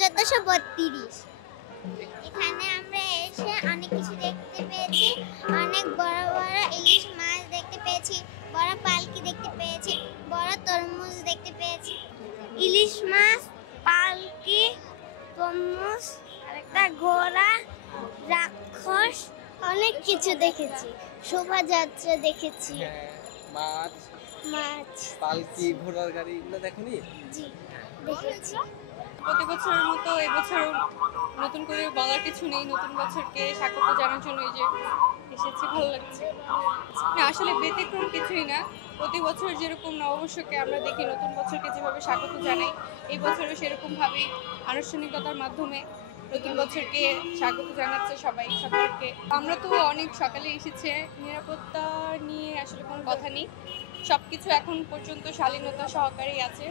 1432। এখানে আমরা এসে অনেক কিছু দেখতে পেয়েছি, অনেক বড় বড় ইলিশ মাছ দেখতে পেয়েছি, বড় পালকি দেখতে পেয়েছি, বড় তরমুজ দেখতে পেয়েছি। ইলিশ মাছ, পালকি, তরমুজ, আরেকটা ঘোড়া, রাক্ষস, অনেক কিছু দেখেছি। শোভাযাত্রা দেখেছি। মাছ, মাছ, পালকি, ঘোড়ার গাড়ি এগুলো দেখোনি? জি দেখেছি। প্রতি বছরের মতো এবছর নতুন করে বলার কিছু নেই, নতুন বছরকে স্বাগত জানার জন্য এই যে এসেছি, ভালো লাগছে। না আসলে ব্যতিক্রম কিছুই না, প্রতি বছর যেরকম নববর্ষকে আমরা দেখি নতুন বছরকে যেভাবে স্বাগত জানাই, এই বছরও সেরকম ভাবেই আনুষ্ঠানিকতার মাধ্যমে নতুন বছরকে স্বাগত জানাচ্ছে সবাই সকলকে। আমরা তো অনেক সকালে এসেছে, নিরাপত্তা নিয়ে আসলে কোনো কথা নেই, সবকিছু এখন পর্যন্ত শালীনতা সহকারেই আছে।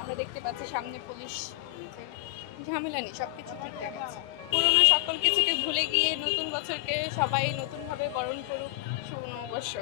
আমরা দেখতে পাচ্ছি সামনে পুলিশ, ঝামেলা নেই, সবকিছু ঠিকঠাক আছে। পুরোনো সকল কিছুকে ভুলে গিয়ে নতুন বছরকে সবাই নতুনভাবে বরণ করুক। শুভ নববর্ষ।